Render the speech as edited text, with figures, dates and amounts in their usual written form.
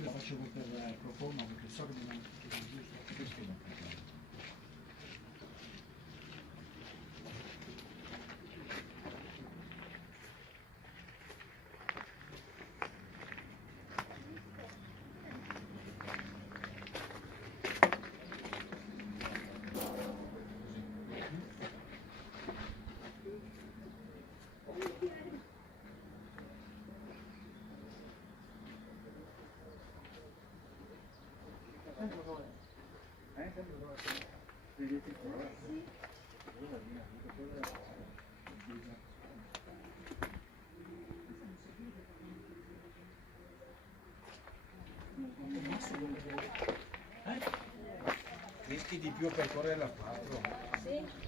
più la facevo per proforma perché so che non è giusto. Rischi di più a percorrere la 4.